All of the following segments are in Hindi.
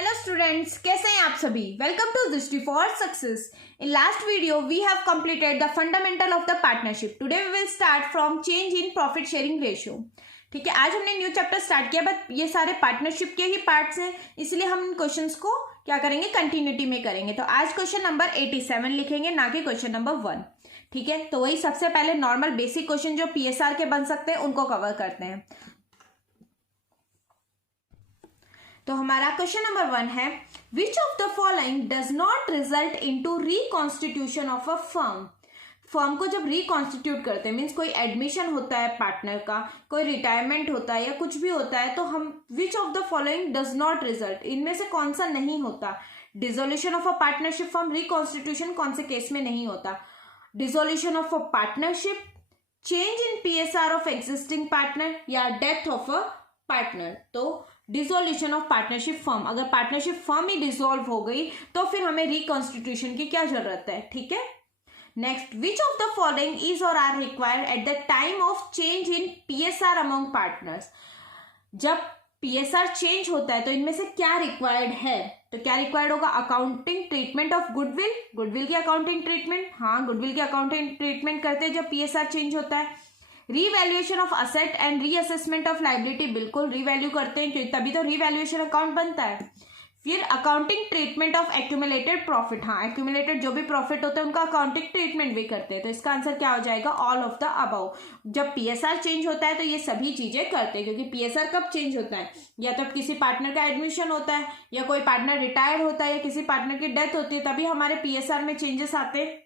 Hello students, कैसे हैं आप सभी? Welcome to Dृष्टि for Success. In last video, we have completed the fundamental of the partnership. Today we will start from change in profit sharing ratio. ठीक है, आज हमने न्यू चैप्टर स्टार्ट किया, बट ये सारे पार्टनरशिप के ही पार्ट्स हैं, इसलिए हम इन क्वेश्चंस को क्या करेंगे, कंटिन्यूटी में करेंगे. तो आज क्वेश्चन नंबर 87 लिखेंगे, ना कि क्वेश्चन नंबर 1. ठीक है, तो वही सबसे पहले नॉर्मल बेसिक क्वेश्चन जो पीएसआर के बन सकते हैं उनको कवर करते हैं. तो हमारा क्वेश्चन नंबर 1 है, which of the following does not result into reconstitution of a firm. Firm को जब रिकॉन्स्टिट्यूट करते हैं, मीन्स कोई एडमिशन होता है पार्टनर का, कोई रिटायरमेंट होता है या कुछ भी होता है, तो हम विच of the following does not result, इनमें से कौन सा नहीं होता. Dissolution of a partnership firm, reconstitution कौन से केस में नहीं होता. Dissolution of a partnership, change in PSR of existing partner, या डेथ ऑफ अ पार्टनर. तो डिसोल्यूशन ऑफ पार्टनरशिप फर्म, अगर पार्टनरशिप फर्म ही डिसॉल्व हो गई तो फिर हमें रिकॉन्स्टिट्यूशन की क्या जरूरत है. ठीक है, next, which of the following is or are required at the time of change in PSR among partners. जब पीएसआर चेंज होता है तो इनमें से क्या रिक्वायर्ड है. तो क्या रिक्वायर्ड होगा, accounting treatment of goodwill, goodwill की अकाउंटिंग ट्रीटमेंट. हाँ, गुडविल की अकाउंटिंग ट्रीटमेंट करते हैं जब पीएसआर चेंज होता है. Revaluation of asset and reassessment of liability, बिल्कुल रीवैल्यू करते हैं क्योंकि तभी तो रीवैल्यूएशन अकाउंट बनता है. फिर accounting treatment of accumulated profit, हाँ एक्यूमुलेटेड जो भी प्रॉफिट होता है उनका अकाउंटिंग ट्रीटमेंट भी करते हैं. तो इसका आंसर क्या हो जाएगा, ऑल ऑफ द अबव. जब पीएसआर चेंज होता है तो ये सभी चीजें करते हैं, क्योंकि पीएसआर कब चेंज होता है, या तब किसी पार्टनर का एडमिशन होता है, या कोई पार्टनर रिटायर होता है, या किसी पार्टनर की डेथ होती है, तभी हमारे पीएसआर में चेंजेस आते हैं.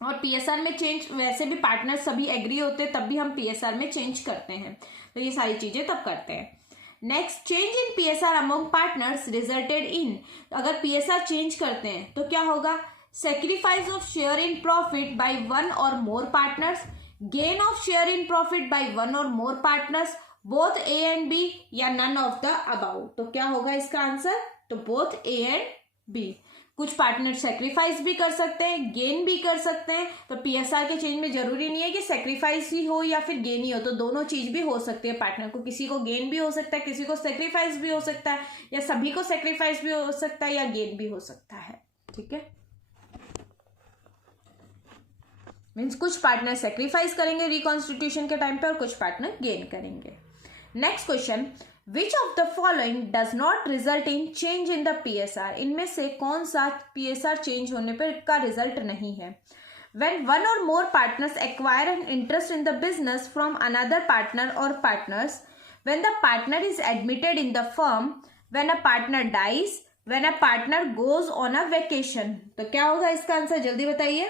और पीएसआर में चेंज वैसे भी पार्टनर सभी एग्री होते हैं, तब भी हम पीएसआर में चेंज करते हैं. तो ये सारी चीजें तब करते हैं. Next, change in PSR among partners resulted in, अगर पीएसआर चेंज करते हैं तो क्या होगा, sacrifice of share in profit by one or more partners, gain of share in profit by one or more partners, both A and B, या नन ऑफ द अबाउ. तो क्या होगा इसका आंसर, तो बोथ ए एंड बी. कुछ पार्टनर सेक्रीफाइस भी कर सकते हैं, गेन भी कर सकते हैं. तो पीएसआर के चेंज में जरूरी नहीं है कि सेक्रीफाइस ही हो या फिर गेन ही हो, तो दोनों चीज भी हो सकती है. पार्टनर को किसी को गेन भी हो सकता है, किसी को सेक्रीफाइस भी हो सकता है, या सभी को सेक्रीफाइस भी हो सकता है, या गेन भी हो सकता है. ठीक है, मीन्स कुछ पार्टनर सेक्रीफाइस करेंगे रिकॉन्स्टिट्यूशन के टाइम पे और कुछ पार्टनर गेन करेंगे. Next question, which of the following does not result in change in the PSR. इनमें से कौन सा पीएसआर चेंज होने पर का रिजल्ट नहीं है. When one or more partners acquire an interest in the business from another partner or partners, when the partner is admitted in the firm, when a partner dies, when a partner goes on a vacation. तो क्या होगा इसका आंसर, जल्दी बताइए.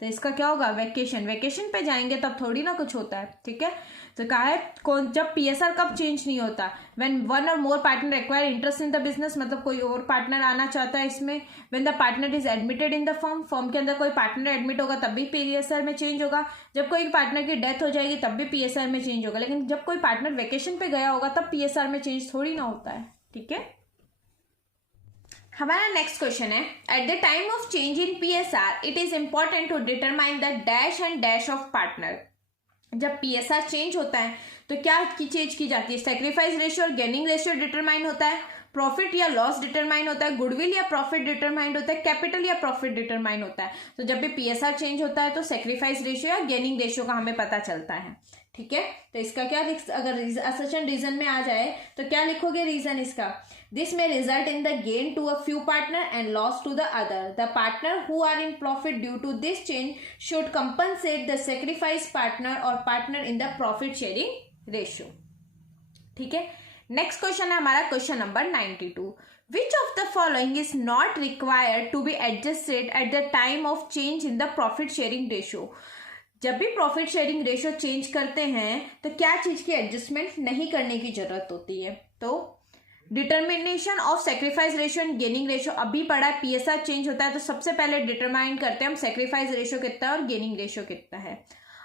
तो इसका क्या होगा, वेकेशन. वेकेशन पे जाएंगे तब थोड़ी ना कुछ होता है. ठीक है, तो कहा है कौन, जब पीएसआर कब चेंज नहीं होता, when one or more partner acquire interest in the business, मतलब कोई और पार्टनर आना चाहता है इसमें. When the partner is admitted in the firm, firm के अंदर कोई पार्टनर एडमिट होगा तब भी पीएसआर में चेंज होगा. जब कोई पार्टनर की डेथ हो जाएगी तब भी पीएसआर में चेंज होगा. लेकिन जब कोई पार्टनर वेकेशन पे गया होगा तब पीएसआर में चेंज थोड़ी ना होता है. ठीक है, हमारा नेक्स्ट क्वेश्चन है, at the time of change in PSR it is important to determine the dash and dash of partner. जब पीएसआर चेंज होता है तो क्या चेंज की जाती है, सेक्रीफाइस रेशियो और गेनिंग रेशियो डिटरमाइन होता है, प्रॉफिट या लॉस डिटरमाइन होता है, गुडविल या प्रॉफिट डिटरमाइन होता है, कैपिटल या प्रॉफिट डिटरमाइन होता है. तो जब भी पीएसआर चेंज होता है तो सेक्रीफाइस रेशियो या गेनिंग रेशियो का हमें पता चलता है. ठीक है, तो इसका क्या, अगर असर्शन रीजन में आ जाए तो क्या लिखोगे रीजन इसका, this may result in the gain to a few partner and loss to the other. The partner who are in profit due to this change should compensate the sacrificed partner or partner in the profit sharing ratio. ठीक है, नेक्स्ट क्वेश्चन है हमारा question number 92. Which of the following is not required to be adjusted at the time of change in the profit sharing ratio? जब भी प्रॉफिट शेयरिंग रेशियो चेंज करते हैं तो क्या चीज की एडजस्टमेंट नहीं करने की जरूरत होती है. तो determination of sacrifice ratio and gaining ratio अभी पढ़ा है. पीएसआर चेंज होता है तो सबसे पहले डिटरमाइन करते हैं हम सेक्रीफाइस रेशियो कितना है और गेनिंग रेशियो कितना है.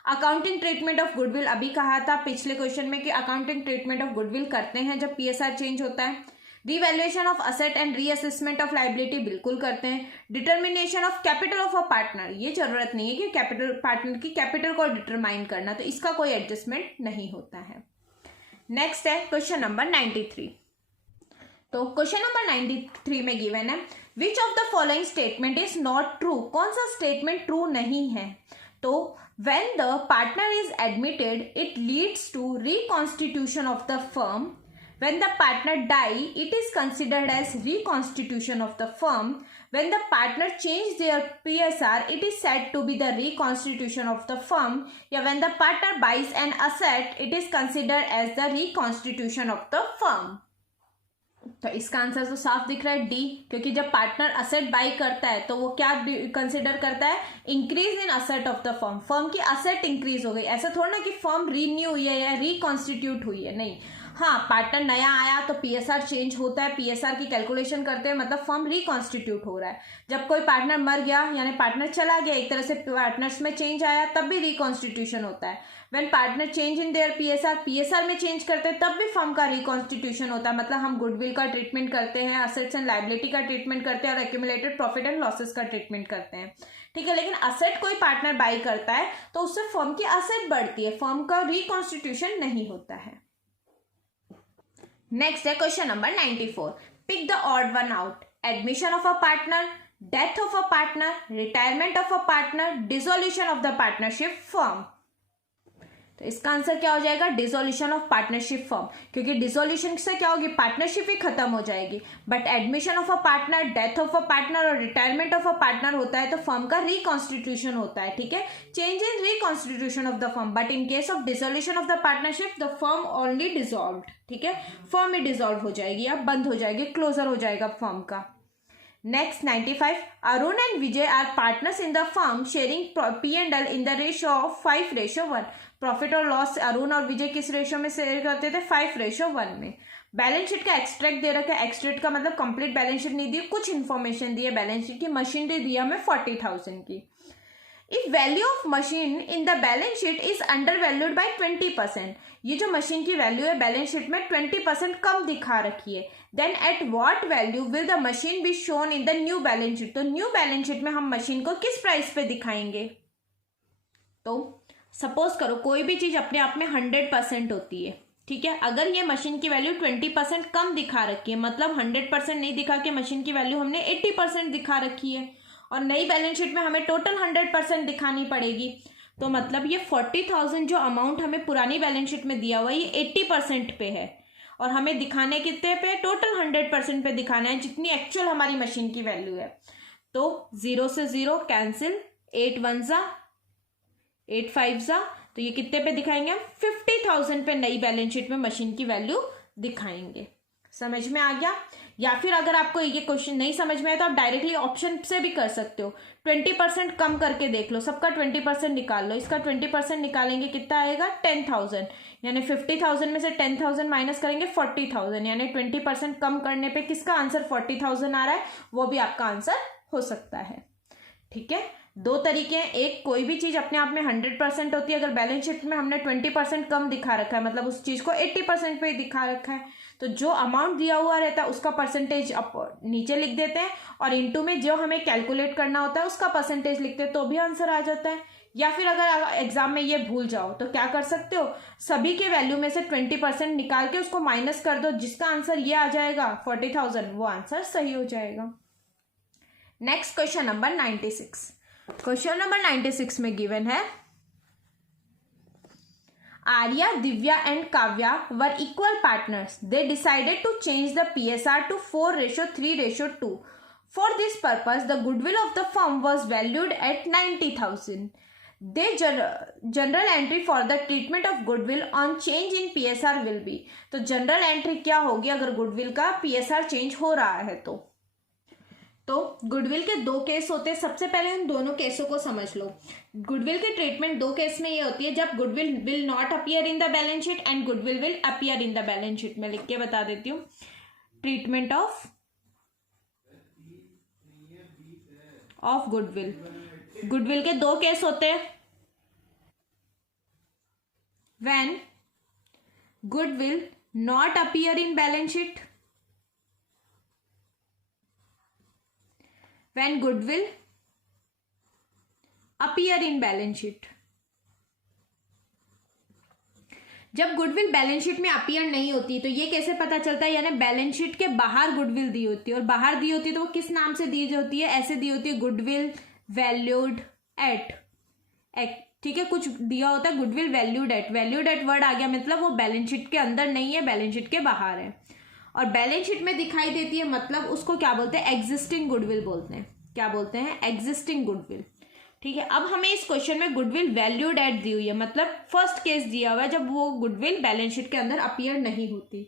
अकाउंटिंग ट्रीटमेंट ऑफ गुडविल, अभी कहा था पिछले क्वेश्चन में कि अकाउंटिंग ट्रीटमेंट ऑफ गुडविल करते हैं जब पीएसआर चेंज होता है. Revaluation of asset and reassessment of liability बिल्कुल करते हैं. Determination of capital of a partner, ये जरूरत नहीं है कि कैपिटल पार्टनर की कैपिटल को डिटरमाइन करना, तो इसका कोई एडजस्टमेंट नहीं होता है. नेक्स्ट है क्वेश्चन नंबर 93. तो क्वेश्चन नंबर 93 में गिवन है which of the following statement is not true, कौन सा स्टेटमेंट ट्रू नहीं है। तो when the partner is admitted it leads to reconstitution of the firm, when the partner die it is considered as reconstitution of the firm, when the partner change their PSR it is said to be the reconstitution of the firm, या when the partner buys an asset it is considered as the reconstitution of the firm। तो इसका आंसर तो साफ दिख रहा है डी, क्योंकि जब पार्टनर असेट बाई करता है तो वो क्या कंसिडर करता है, increase in asset of the firm, firm की असेट इंक्रीज हो गई। ऐसा थोड़ा ना कि फर्म रीन्यू हुई है या रिकॉन्स्टिट्यूट हुई है, नहीं। हाँ, पार्टनर नया आया तो पीएसआर चेंज होता है, पीएसआर की कैलकुलेशन करते हैं, मतलब फर्म रिकॉन्स्टिट्यूट हो रहा है। जब कोई पार्टनर मर गया यानी पार्टनर चला गया, एक तरह से पार्टनर्स में चेंज आया, तब भी रिकॉन्स्टिट्यूशन होता है। When partner change in their PSR, PSR में चेंज करते हैं तब भी फर्म का रिकॉन्स्टिट्यूशन होता है। मतलब हम गुडविल का ट्रीटमेंट करते हैं, असेट्स एंड लायबिलिटी का ट्रीटमेंट करते हैं और एक्यूमुलेटेड प्रॉफिट एंड लॉसेस का ट्रीटमेंट करते हैं, ठीक है। लेकिन असेट कोई पार्टनर बाई करता है तो उससे फर्म की असेट बढ़ती है, फर्म का रिकॉन्स्टिट्यूशन नहीं होता है। नेक्स्ट है question number 94, pick the odd one out, admission of a partner, death of a partner, retirement of a partner, dissolution of the partnership firm. तो इसका आंसर क्या हो जाएगा, डिसोल्यूशन ऑफ पार्टनरशिप फर्म, क्योंकि डिसोल्यूशन से क्या होगी, पार्टनरशिप ही खत्म हो जाएगी। But admission of a partner, death of a partner और रिटायरमेंट ऑफ अ पार्टनर होता है तो फर्म का रिकॉन्स्टिट्यूशन होता है, ठीक है, change in reconstitution of the firm. But in case of dissolution of the partnership the firm only dissolved, ठीक है, फर्म ही डिसॉल्व हो जाएगी या बंद हो जाएगी, क्लोजर हो जाएगा फर्म का। Next 95, Arun and Vijay are partners in the firm sharing P&L in the ratio of 5:1। Profit और लॉस अरुण और विजय किस रेशियो में शेयर करते थे, 5:1 में। बैलेंस शीट का एक्सट्रैक्ट दे रखा है, एक्सट्रैक्ट का मतलब कंप्लीट बैलेंस शीट नहीं दी, कुछ इन्फॉर्मेशन दी है बैलेंस शीट की। मशीनरी दी हमें 40,000 की। If value of machine in the balance sheet is under valued by 20%, ये जो मशीन की वैल्यू है बैलेंस शीट में 20% कम दिखा रखी है, then at what value will the machine be shown in the new balance sheet. तो न्यू बैलेंस शीट में हम मशीन को किस प्राइस पे दिखाएंगे। तो सपोज करो कोई भी चीज अपने आप में 100% होती है, ठीक है। अगर ये मशीन की वैल्यू 20% कम दिखा रखी है, मतलब 100% नहीं दिखा के मशीन की वैल्यू हमने 80% दिखा रखी है, और नई बैलेंस शीट में हमें टोटल 100% दिखानी पड़ेगी, तो मतलब ये 40,000 जो अमाउंट हमें पुरानी बैलेंस शीट में दिया हुआ है ये 80% पे है, और हमें दिखाने कितने पे, टोटल 100% पे दिखाना है जितनी एक्चुअल हमारी मशीन की वैल्यू है। तो 0 से 0 कैंसिल, 8 1 जा 8 5 जा, तो ये कितने पे दिखाएंगे हम, 50,000 पे नई बैलेंस शीट में मशीन की वैल्यू दिखाएंगे। समझ में आ गया। या फिर अगर आपको ये क्वेश्चन नहीं समझ में आए तो आप डायरेक्टली ऑप्शन से भी कर सकते हो, 20% कम करके देख लो, सबका 20% निकाल लो, इसका 20% निकालेंगे कितना आएगा, 10,000, यानी 50,000 में से 10,000 माइनस करेंगे 40,000, यानी 20% कम करने पे किसका आंसर 40,000 आ रहा है, वो भी आपका आंसर हो सकता है, ठीक है। दो तरीके हैं, एक कोई भी चीज अपने आप में 100% होती है, अगर बैलेंस शीट में हमने 20% कम दिखा रखा है मतलब उस चीज को 80% पे ही दिखा रखा है, तो जो अमाउंट दिया हुआ रहता है उसका परसेंटेज नीचे लिख देते हैं और इनटू में जो हमें कैलकुलेट करना होता है उसका परसेंटेज लिखते हैं, तो भी आंसर आ जाता है। या फिर अगर एग्जाम में ये भूल जाओ तो क्या कर सकते हो, सभी के वैल्यू में से 20% निकाल के उसको माइनस कर दो, जिसका आंसर ये आ जाएगा 40,000, वो आंसर सही हो जाएगा। Next question number 96, question number 96 में गिवन है Arya, Divya and Kavya were equal partners. They decided to change the PSR to 4:3:2. For this purpose, the goodwill of the firm was valued at 90,000. The general entry for the treatment of goodwill on change in PSR will be. तो जनरल एंट्री क्या होगी अगर गुडविल का PSR चेंज हो रहा है तो गुडविल के दो केस होते हैं। सबसे पहले उन दोनों केसों को समझ लो। गुडविल की ट्रीटमेंट दो केस में ये होती है, जब goodwill will not appear in the balance sheet and goodwill will appear in the balance sheet. में लिख के बता देती हूँ, ट्रीटमेंट ऑफ गुडविल। गुडविल के दो केस होते हैं, when goodwill not appear in balance sheet, when goodwill appear in balance sheet। जब गुडविल बैलेंस शीट में अपीयर नहीं होती तो ये कैसे पता चलता है, यानी बैलेंस शीट के बाहर गुडविल दी होती है, और बाहर दी होती है तो वो किस नाम से दी होती है, ऐसे दी होती है गुडविल वैल्यूड एट, ठीक है, कुछ दिया होता है गुडविल वैल्यूड एट वर्ड आ गया, मतलब वो बैलेंस शीट के अंदर नहीं है, बैलेंस शीट के बाहर है, और बैलेंस शीट में दिखाई देती है, मतलब उसको क्या बोलते हैं, एग्जिस्टिंग गुडविल बोलते हैं। क्या बोलते हैं, एग्जिस्टिंग गुडविल। ठीक है, अब हमें इस क्वेश्चन में गुडविल वैल्यूड एट दी हुई है, मतलब फर्स्ट केस दिया हुआ है जब वो गुडविल बैलेंस शीट के अंदर अपीयर नहीं होती।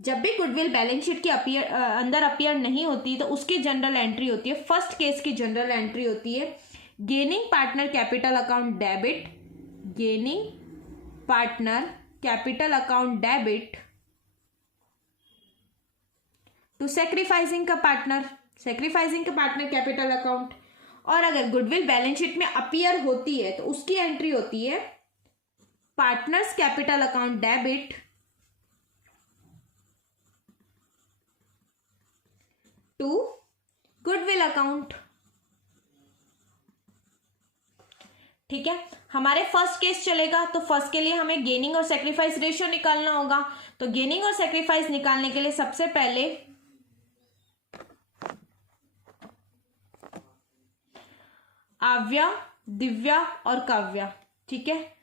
जब भी गुडविल बैलेंस शीट के अंदर अपीयर नहीं होती तो उसकी जनरल एंट्री होती है, फर्स्ट केस की जनरल एंट्री होती है gaining partner capital account debit, gaining partner capital account debit to sacrificing का पार्टनर कैपिटल अकाउंट। और अगर गुडविल बैलेंस शीट में अपीयर होती है तो उसकी एंट्री होती है partners capital account debit to goodwill account. ठीक है, हमारे फर्स्ट केस चलेगा, तो फर्स्ट के लिए हमें गेनिंग और सेक्रीफाइस रेशियो निकालना होगा। तो गेनिंग और सेक्रीफाइस निकालने के लिए सबसे पहले आव्या, दिव्या और काव्या, ठीक है,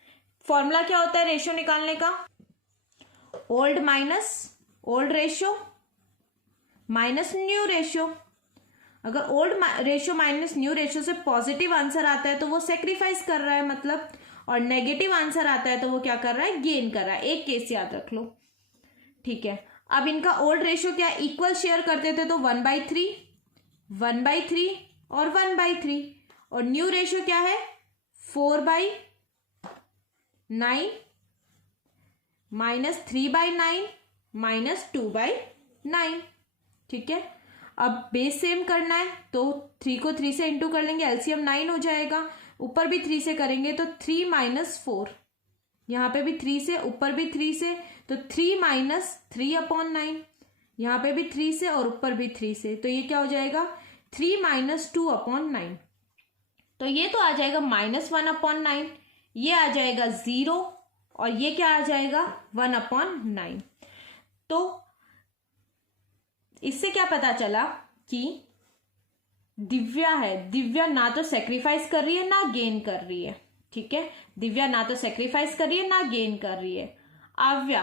फॉर्मूला क्या होता है रेशियो निकालने का, old minus old ratio minus new ratio. अगर old ratio minus new ratio से पॉजिटिव आंसर आता है तो वो सेक्रीफाइस कर रहा है मतलब, और नेगेटिव आंसर आता है तो वो क्या कर रहा है, गेन कर रहा है। एक केस याद रख लो। ठीक है, अब इनका ओल्ड रेशियो क्या है, इक्वल शेयर करते थे तो 1/3 और 1/3, और न्यू रेशियो क्या है 4/9 माइनस 3/9 माइनस 2/9। ठीक है, अब बेस सेम करना है तो 3 को 3 से इंटू कर लेंगे, एलसीएम 9 हो जाएगा, ऊपर भी 3 से करेंगे तो 3 - 4, यहाँ पे भी 3 से, ऊपर भी 3 से, तो 3 - 3/9, यहाँ पे भी 3 से और ऊपर भी 3 से, तो ये क्या हो जाएगा 3 - 2/9। तो ये तो आ जाएगा -1/9, ये आ जाएगा 0, और ये क्या आ जाएगा 1/9। तो इससे क्या पता चला कि दिव्या है, दिव्या ना तो सेक्रीफाइस कर रही है ना गेन कर रही है। ठीक है, दिव्या ना तो सेक्रीफाइस कर रही है ना गेन कर रही है। आव्या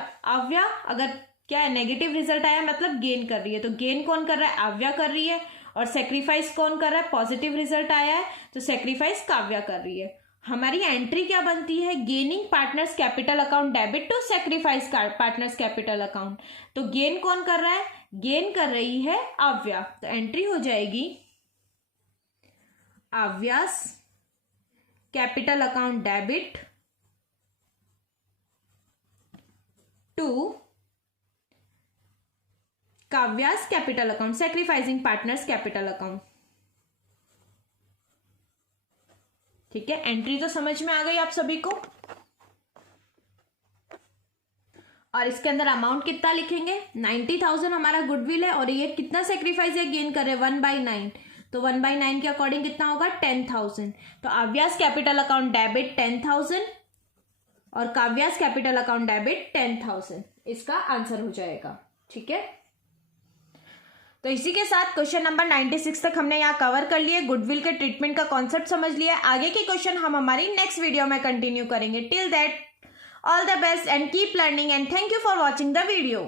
अगर क्या है नेगेटिव रिजल्ट आया मतलब गेन कर रही है, तो गेन कौन कर रहा है, आव्या कर रही है, और सेक्रीफाइस कौन कर रहा है, पॉजिटिव रिजल्ट आया है तो सेक्रीफाइस काव्या कर रही है। हमारी एंट्री क्या बनती है, gaining partners capital account debit to sacrifice partners capital account. तो गेन कौन कर रहा है, गेन कर रही है आव्या, तो एंट्री हो जाएगी आव्यास कैपिटल अकाउंट डेबिट टू काव्यास capital account sacrificing partners capital account. ठीक है, एंट्री तो समझ में आ गई आप सभी को। और इसके अंदर अमाउंट कितना लिखेंगे, 90,000 हमारा गुडविल है, और ये कितना सेक्रीफाइस है, गेन कर रहे 1/9, तो 1/9 के अकॉर्डिंग कितना होगा 10,000। तो आव्यास कैपिटल अकाउंट डेबिट 10,000 और काव्यास कैपिटल अकाउंट डेबिट 10,000, इसका आंसर हो जाएगा। ठीक है, तो इसी के साथ क्वेश्चन नंबर 96 तक हमने यहाँ कवर कर लिए, गुडविल के ट्रीटमेंट का कॉन्सेप्ट समझ लिया। आगे के क्वेश्चन हम हमारी नेक्स्ट वीडियो में कंटिन्यू करेंगे। Till that, all the best and keep learning and thank you for watching the video.